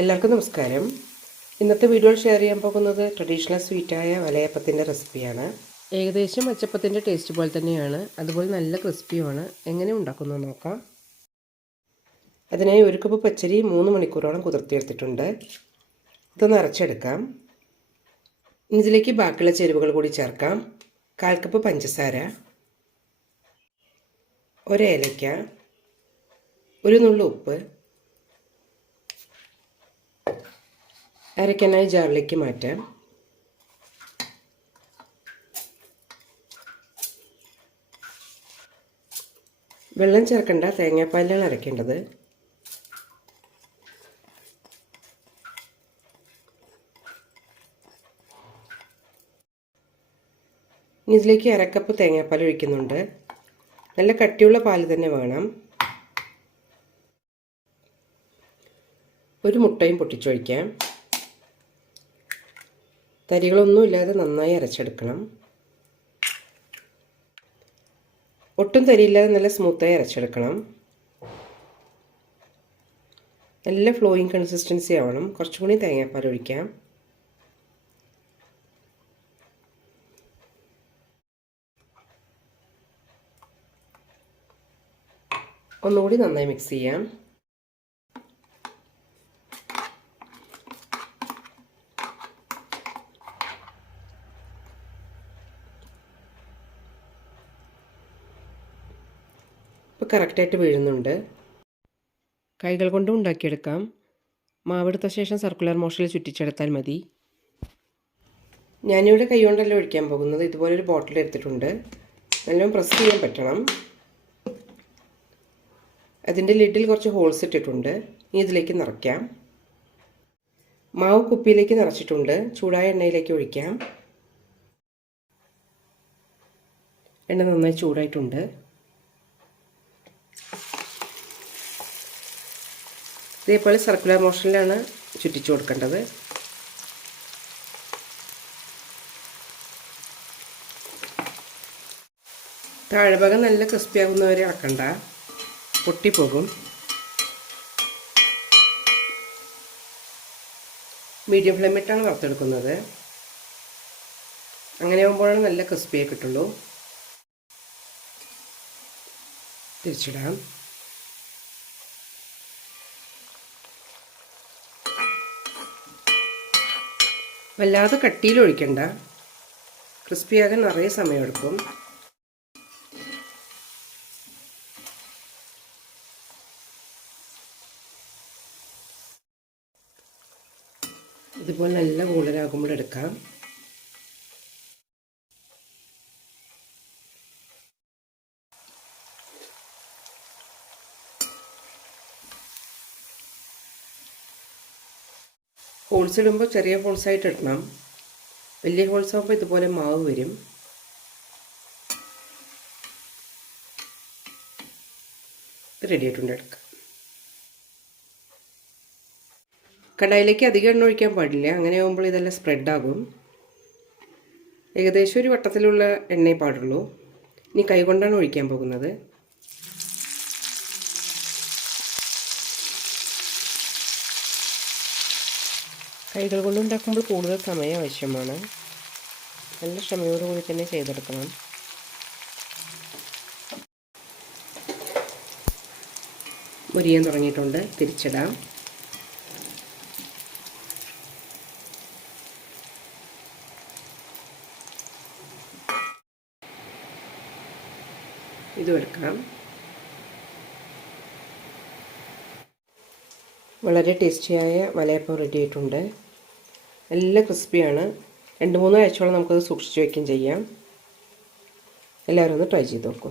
എല്ലാവർക്കും നമസ്കാരം. ഇന്നത്തെ വീഡിയോയിൽ ഷെയർ ചെയ്യാൻ പോകുന്നത് ട്രഡീഷണൽ സ്വീറ്റായ വലയപ്പത്തിൻ്റെ റെസിപ്പിയാണ്. ഏകദേശം അച്ചപ്പത്തിൻ്റെ ടേസ്റ്റ് പോലെ തന്നെയാണ്, അതുപോലെ നല്ല ക്രിസ്പിയുമാണ്. എങ്ങനെ ഉണ്ടാക്കുന്നത് നോക്കാം. അതിനായി 1 കപ്പ് പച്ചരി 3 മണിക്കൂറോളം കുതിർത്തിയെടുത്തിട്ടുണ്ട്. ഇതൊന്ന് അരച്ചെടുക്കാം. ഇതിലേക്ക് ബാക്കിയുള്ള ചേരുവകൾ കൂടി ചേർക്കാം. 1/4 കപ്പ് പഞ്ചസാര, 1 ഏലക്ക, 1 നുള്ളു ഉപ്പ്. അരയ്ക്കാനായി ജാറിലേക്ക് മാറ്റാം. വെള്ളം ചേർക്കേണ്ട, തേങ്ങാപ്പാലിലാണ് അരയ്ക്കേണ്ടത്. ഇനി ഇതിലേക്ക് 1/2 കപ്പ് തേങ്ങാപ്പാൽ ഒഴിക്കുന്നുണ്ട്. നല്ല കട്ടിയുള്ള പാൽ തന്നെ വേണം. 1 മുട്ടയും പൊട്ടിച്ചൊഴിക്കാം. തരികളൊന്നുമില്ലാതെ നന്നായി അരച്ചെടുക്കണം. ഒട്ടും തരിയില്ലാതെ നല്ല സ്മൂത്തായി അരച്ചെടുക്കണം. നല്ല ഫ്ലോയിങ് കൺസിസ്റ്റൻസി ആവണം. കുറച്ചും കൂടി തേങ്ങാപ്പാൽ ഒഴിക്കാം. ഒന്നുകൂടി നന്നായി മിക്സ് ചെയ്യാം. ഇപ്പോൾ കറക്റ്റായിട്ട് വീഴുന്നുണ്ട്. കൈകൾ കൊണ്ടും ഉണ്ടാക്കിയെടുക്കാം. മാവെടുത്ത ശേഷം സർക്കുലർ മോഷനിൽ ചുറ്റിച്ചെടുത്താൽ മതി. ഞാനിവിടെ കൈ കൊണ്ടല്ല ഒഴിക്കാൻ പോകുന്നത്. ഇതുപോലൊരു ബോട്ടിൽ എടുത്തിട്ടുണ്ട്. നല്ലോണം പ്രസ് ചെയ്യാൻ പറ്റണം. അതിൻ്റെ ലിഡിൽ കുറച്ച് ഹോൾസ് ഇട്ടിട്ടുണ്ട്. ഇനി ഇതിലേക്ക് നിറയ്ക്കാം. മാവ് കുപ്പിയിലേക്ക് നിറച്ചിട്ടുണ്ട്. ചൂടായ എണ്ണയിലേക്ക് ഒഴിക്കാം. എണ്ണ നന്നായി ചൂടായിട്ടുണ്ട്. ഇതേപോലെ സർക്കുലർ മോഷനിലാണ് ചുറ്റിച്ചു കൊടുക്കേണ്ടത്. താഴ്ഭാഗം നല്ല ക്രിസ്പി ആകുന്നവരെ ആക്കണ്ട, പൊട്ടിപ്പോകും. മീഡിയം ഫ്ലെയിമിട്ടാണ് വറുത്തെടുക്കുന്നത്. അങ്ങനെ ആകുമ്പോഴാണ് നല്ല ക്രിസ്പിയായി കിട്ടുള്ളൂ. തിരിച്ചിടാം. വല്ലാതെ കട്ടിയിൽ ഒഴിക്കണ്ട. ക്രിസ്പിയാകാൻ നിറയെ സമയമെടുക്കും. ഇതുപോലെ നല്ല ഗോൾഡനാകുമ്പോൾ എടുക്കാം. ഹോൾസ് ഇടുമ്പോൾ ചെറിയ ഹോൾസായിട്ട് ഇടണം. വലിയ ഹോൾസ് ആകുമ്പോൾ ഇതുപോലെ മാവ് വരും. റെഡി ആയിട്ടുണ്ട്. എടുക്കാം. കടായിലേക്ക് അധികം എണ്ണ ഒഴിക്കാൻ പാടില്ല. അങ്ങനെ ആകുമ്പോൾ ഇതെല്ലാം സ്പ്രെഡാകും. ഏകദേശം ഒരു വട്ടത്തിലുള്ള എണ്ണയെ പാടുള്ളൂ. ഇനി കൈ കൊണ്ടാണ് ഒഴിക്കാൻ പോകുന്നത്. കൈകൾ കൊണ്ട് ഉണ്ടാക്കുമ്പോൾ കൂടുതൽ സമയം ആവശ്യമാണ്. നല്ല ക്ഷമയോടുകൂടി തന്നെ ചെയ്തെടുക്കണം. മുരിയാൻ തുടങ്ങിയിട്ടുണ്ട്. തിരിച്ചിടാം. ഇതും എടുക്കാം. വളരെ ടേസ്റ്റിയായ വലയപ്പം റെഡി ആയിട്ടുണ്ട്. നല്ല ക്രിസ്പിയാണ്. 2-3 ആഴ്ചയോളം നമുക്കത് സൂക്ഷിച്ച് വയ്ക്കുകയും ചെയ്യാം. എല്ലാവരും ഒന്ന് ട്രൈ ചെയ്ത് നോക്കൂ.